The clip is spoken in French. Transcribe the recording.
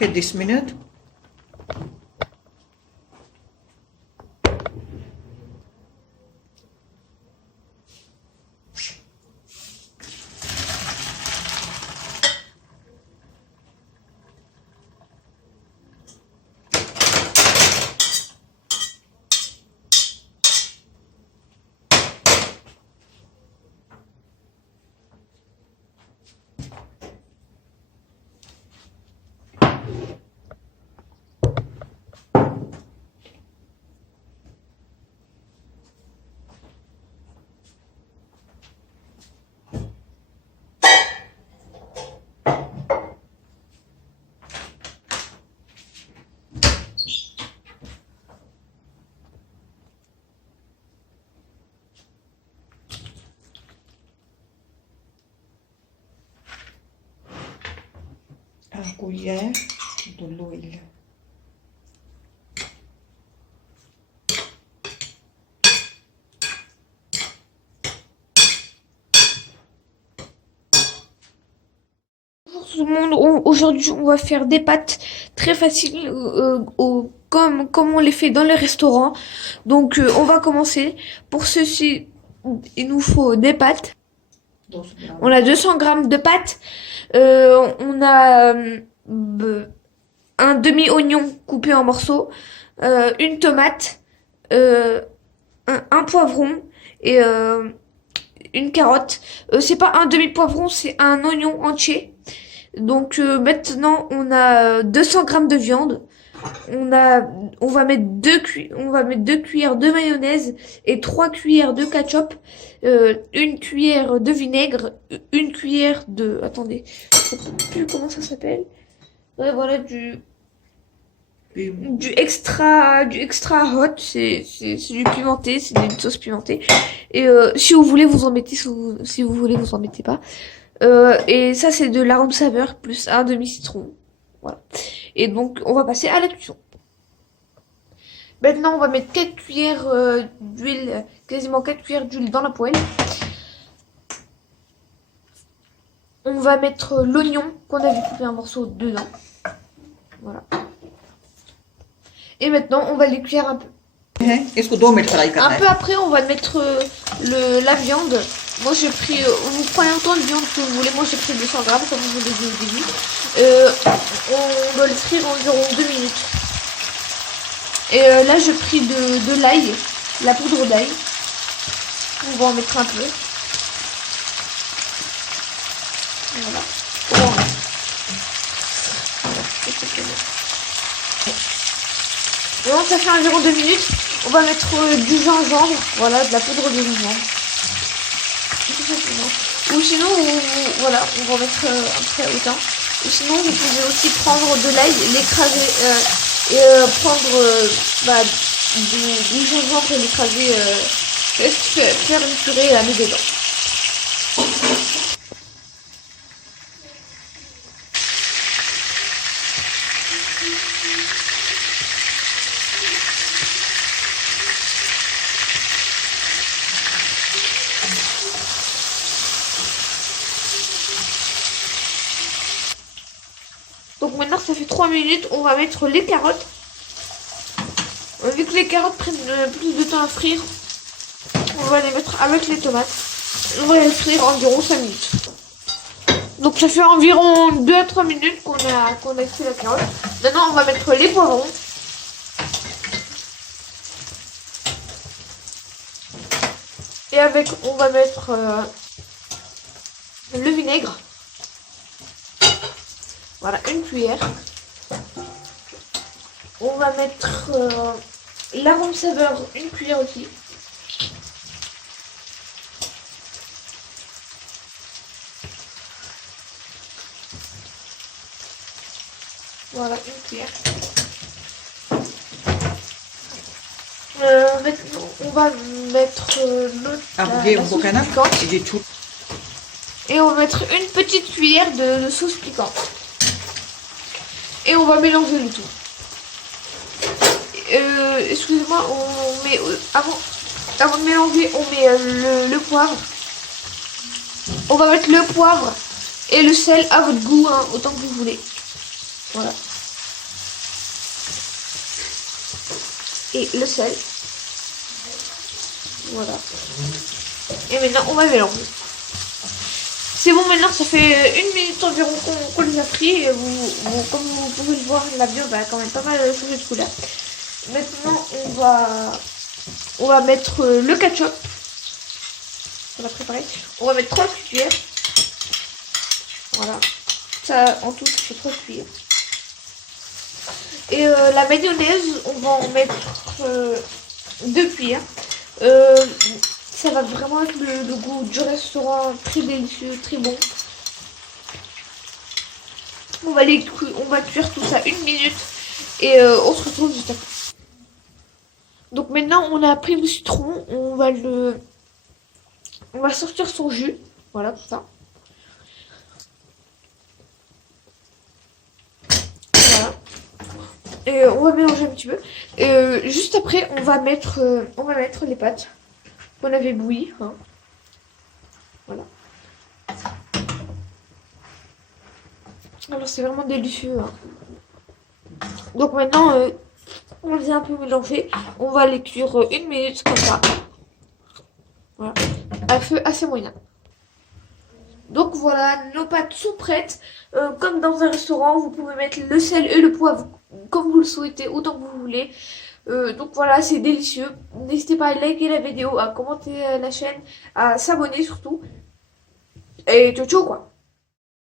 Après 10 minutes. Un cuillère de l'huile. Bonjour tout le monde, aujourd'hui on va faire des pâtes très faciles comme on les fait dans les restaurants. Donc on va commencer. Pour ceci, il nous faut des pâtes. On a 200 grammes de pâtes. On a un demi-oignon coupé en morceaux, une tomate, un poivron et une carotte. C'est pas un demi-poivron, c'est un oignon entier. Donc maintenant on a 200 grammes de viande. On va mettre deux cuillères de mayonnaise et 3 cuillères de ketchup, une cuillère de vinaigre, une cuillère de, attendez, je sais plus comment ça s'appelle. Ouais, voilà, du extra hot, c'est du pimenté, c'est une sauce pimentée. Et si vous voulez vous en mettez, si vous voulez vous en mettez pas. Et ça c'est de l'arôme saveur plus un demi citron. Voilà. Et donc on va passer à la cuisson. Maintenant on va mettre 4 cuillères d'huile, quasiment 4 cuillères d'huile dans la poêle. On va mettre l'oignon qu'on avait coupé en morceaux dedans. Voilà. Et maintenant on va les cuire un peu. इसको 2 minute fry करना Un है. peu après, on va mettre la viande. Moi, j'ai pris, vous prenez autant de viande que vous voulez. Moi, j'ai pris 200 grammes, comme je vous l'ai dit au début. On doit le frire environ 2 minutes. Et là, j'ai pris de l'ail, la poudre d'ail. On va en mettre un peu. Voilà. On va en mettre. Et donc, ça fait environ 2 minutes. On va mettre du gingembre, voilà, de la poudre de gingembre. Tout simplement. Ou sinon, voilà, on va en mettre après autant. Ou sinon, vous pouvez aussi prendre de l'ail, l'écraser et prendre du gingembre et l'écraser, faire une purée et la mettre dedans. Donc maintenant ça fait 3 minutes, on va mettre les carottes. Vu que les carottes prennent plus de temps à frire, on va les mettre avec les tomates. On va les frire environ 5 minutes. Donc ça fait environ 2 à 3 minutes qu'on a fait la carotte. Maintenant on va mettre les poivrons. Et avec, on va mettre le vinaigre. Voilà, une cuillère. On va mettre l'arôme saveur, une cuillère aussi. Voilà, une cuillère. Maintenant, on va mettre la sauce piquante. Et on va mettre une petite cuillère de sauce piquante. Et on va mélanger le tout. Excusez-moi, on met avant de mélanger, on met le poivre. On va mettre le poivre et le sel à votre goût, hein, autant que vous voulez. Voilà. et le sel. Voilà. Et maintenant, on va mélanger. C'est bon, maintenant, ça fait 1 minute environ qu'on les a frits. Et comme vous pouvez le voir, la viande a quand même pas mal changé de couleur. Maintenant, on va mettre le ketchup. On va préparer. On va mettre 3 cuillères. Voilà. Ça, en tout, ça fait 3 cuillères. Et la mayonnaise, on va en mettre 2 cuillères. Ça va vraiment être le goût du restaurant, très délicieux, très bon. On va cuire tout ça 1 minute et on se retrouve juste après. Donc maintenant on a pris le citron, on va sortir son jus, voilà tout ça. Voilà. Et on va mélanger un petit peu. Et juste après on va mettre les pâtes qu'on avait bouillies. Hein. Voilà. Alors c'est vraiment délicieux. Hein. Donc maintenant, on les a un peu mélangés. On va les cuire 1 minute comme ça. Voilà. À feu assez moyen. Donc voilà, nos pâtes sont prêtes. Comme dans un restaurant, vous pouvez mettre le sel et le poivre comme vous le souhaitez, autant que vous voulez. Donc voilà, c'est délicieux. N'hésitez pas à liker la vidéo, à commenter la chaîne, à s'abonner surtout. Et ciao ciao quoi.